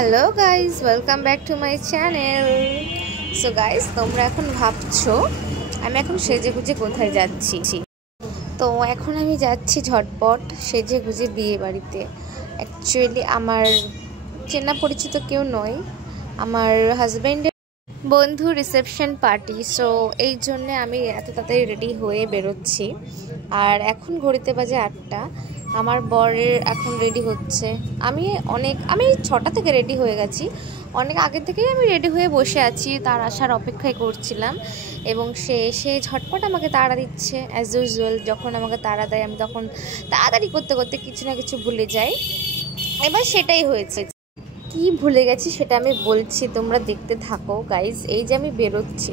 Hello guys, welcome back to my channel. So guys, তোমরা এখন ভাবছো আমি এখন সেজে গুজে কোথায় যাচ্ছি। তো এখন আমি যাচ্ছি ঝটপট সেজে গুজে বিয়ে বাড়িতে। অ্যাকচুয়ালি আমার চেনা পরিচিত কেউ নয়, আমার হাজব্যান্ডের বন্ধু রিসেপশন পার্টি। সো এই জন্যে আমি এত তাড়াতাড়ি রেডি হয়ে বেরোচ্ছি। আর এখন ঘড়িতে বাজে 8টা। আমার বরের এখন রেডি হচ্ছে। আমি 6টা থেকে রেডি হয়ে গেছি, অনেক আগে থেকেই আমি রেডি হয়ে বসে আছি, তার আসার অপেক্ষায় করছিলাম। এবং সে এসে ঝটপট আমাকে তাড়া দিচ্ছে অ্যাজ ইউজুয়াল। যখন আমাকে তাড়া দেয় আমি তখন তাড়াতাড়ি করতে করতে কিছু না কিছু ভুলে যাই। এবার সেটাই হয়েছে। কি ভুলে গেছি সেটা আমি বলছি, তোমরা দেখতে থাকো গাইজ। এই যে আমি বেরোচ্ছি,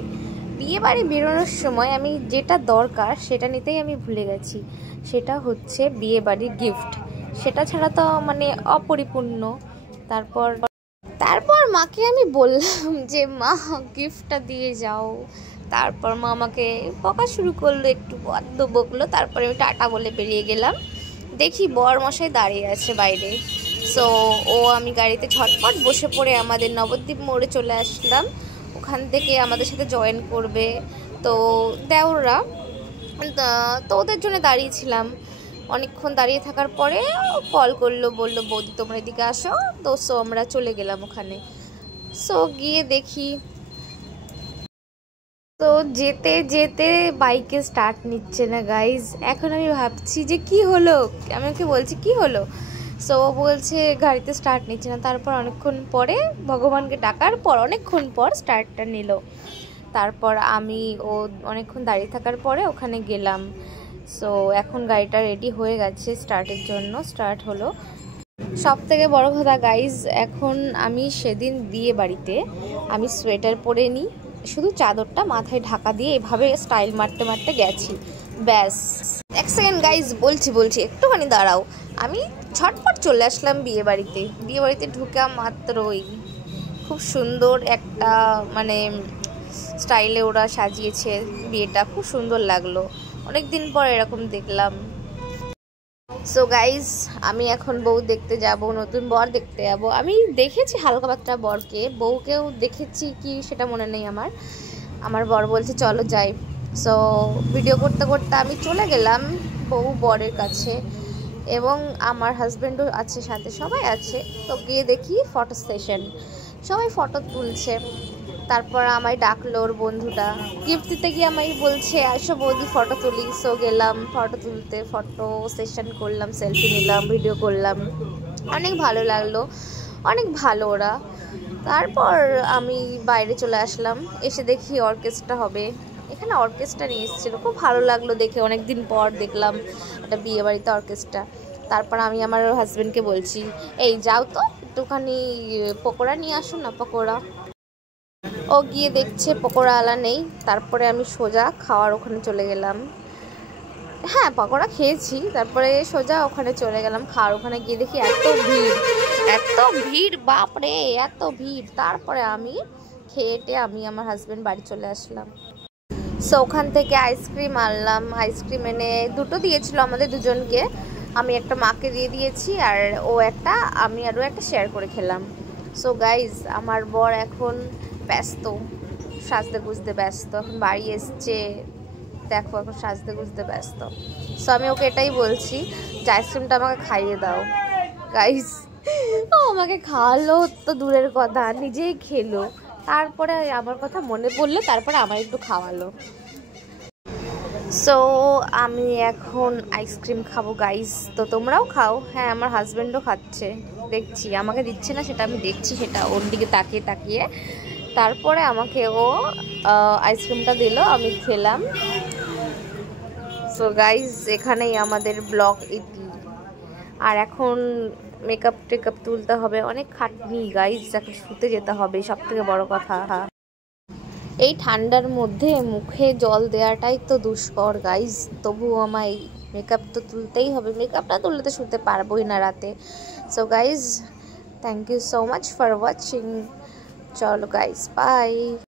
বিয়ে বাড়ি বেরোনোর সময় আমি যেটা দরকার সেটা নিতেই আমি ভুলে গেছি। সেটা হচ্ছে বিয়ে বাড়ির গিফট। সেটা ছাড়া তো মানে অপরিপূর্ণ। তারপর মাকে আমি বললাম যে মা, গিফটটা দিয়ে যাও। তারপর মা আমাকে বকা শুরু করলো, একটু বড্ড বকলো। তারপরে আমি টাটা বলে বেরিয়ে গেলাম। দেখি বর মশাই দাঁড়িয়ে আছে বাইরে। সো আমি গাড়িতে ঝটপট বসে পড়ে আমাদের নবদ্বীপ মোড়ে চলে আসলাম। ওখান থেকে আমাদের সাথে জয়েন করবে তো দেওররা। তো ওদের জন্য দাঁড়িয়েছিলাম। অনেকক্ষণ দাঁড়িয়ে থাকার পরে কল করলো, বললো বৌদি তোমরা এদিকে আসো। তো আমরা চলে গেলাম ওখানে। গিয়ে দেখি তো যেতে যেতে বাইকে স্টার্ট নিচ্ছে না গাইজ। এখন আমি ভাবছি যে কি হলো, আমি ওকে বলছি কি হলো। ও বলছে গাড়িতে স্টার্ট নিচ্ছে না। তারপর অনেকক্ষণ পরে ভগবানকে ডাকার পর অনেকক্ষণ পর স্টার্টটা নিল। তারপর ও অনেকক্ষণ দাঁড়িয়ে থাকার পরে ওখানে গেলাম। এখন গাড়িটা রেডি হয়ে গেছে স্টার্টের জন্য, স্টার্ট হলো। সব থেকে বড় কথা গাইজ, এখন আমি সেদিন বিয়ে বাড়িতে আমি সোয়েটার পরে নিই, শুধু চাদরটা মাথায় ঢাকা দিয়ে এভাবে স্টাইল মারতে মারতে গেছি, ব্যাস। এক সেকেন্ড গাইজ, বলছি একটুখানি দাঁড়াও। আমি ঝটপট চলে আসলাম বিয়ে বাড়িতে ঢুকা মাত্রই খুব সুন্দর একটা মানে স্টাইলে ওরা সাজিয়েছে বিয়েটা, খুব সুন্দর লাগলো। অনেক দিন পর এরকম দেখলাম। গাইজ, আমি এখন বউ দেখতে যাব, নতুন বর দেখতে যাব। আমি দেখেছি হালকা পাতলা বরকে, বউকেও দেখেছি কি সেটা মনে নেই আমার বর বলছে চলো যাই। ভিডিও করতে করতে আমি চলে গেলাম বউ বরের কাছে, এবং আমার হাজব্যান্ডও আছে সাথে, সবাই আছে। তো গিয়ে দেখি ফটো সেশন, সবাই ফটো তুলছে। তারপর আমায় ডাকলো ওর বন্ধুটা, গিফট দিতে গিয়ে আমায় বলছে আসো বৌদি ফটো তুলি। গেলাম ফটো তুলতে, ফটো সেশন করলাম, সেলফি নিলাম, ভিডিও করলাম। অনেক ভালো লাগলো, অনেক ভালো ওরা। তারপর আমি বাইরে চলে আসলাম, এসে দেখি অর্কেস্ট্রা হবে। এখানে অর্কেস্ট্রা নিয়ে এসেছিলো, খুব ভালো লাগলো দেখে। অনেক দিন পর দেখলাম একটা বিয়ে বাড়িতে অর্কেস্ট্রা। তারপর আমি আমার হাজব্যান্ডকে বলছি এই যাও তো একটুখানি পকোড়া নিয়ে আসুন না, পকোড়া। ও গিয়ে দেখছে পকোড়াওয়ালা নেই। তারপরে আমি সোজা খাওয়ার ওখানে চলে গেলাম। হ্যাঁ, পকোড়া খেয়েছি, তারপরে সোজা ওখানে চলে গেলাম খাওয়ার ওখানে। গিয়ে দেখি এত ভিড়, বাপরে এত ভিড়। তারপরে আমি খেয়েটে আমি আমার হাজব্যান্ড বাড়ি চলে আসলাম। ওখান থেকে আইসক্রিম আনলাম। আইসক্রিম এনে দুটো দিয়েছিল আমাদের দুজনকে। আমি একটা মাকে দিয়ে দিয়েছি, আর আমি আরও একটা শেয়ার করে খেলাম। গাইজ, আমার বর এখন ব্যস্ত, সাজতে গুজতে ব্যস্ত। এখন বাড়ি এসছে, দেখো এখন সাজতে গুজতে ব্যস্ত। আমি ওকে এটাই বলছি যে আইসক্রিমটা আমাকে খাইয়ে দাও। গাইজ, ও আমাকে খাওয়ালো তো দূরের কথা, নিজেই খেলো। তারপরে আমার কথা মনে পড়লো, তারপরে আমার একটু খাওয়ালো। আমি এখন আইসক্রিম খাবো গাইজ। তো তোমরাও খাও। হ্যাঁ, আমার হাজব্যান্ডও খাচ্ছে, দেখছি। আমাকে দিচ্ছে না সেটা আমি দেখছি, সেটা ওর দিকে তাকিয়ে তাকিয়ে। তারপরে আমাকে ও আইসক্রিমটা দিল, আমি খেলাম। গাইজ, এখানেই আমাদের ব্লগ ইতি। আর এখন মেকআপ টেকআপ তুলতে হবে, অনেক খাটনি গাইজ। যাকে শুতে যেতে হবে, সব থেকে বড় কথা। এই ঠান্ডার মধ্যে মুখে জল দেওয়াটাই তো দুষ্কর গাইজ। তবুও আমায় মেকআপ তো তুলতেই হবে, মেকআপটা তুললে তো শুতে পারবোই না রাতে। Guys, thank you so much for watching. চলো গাইজ, বাই।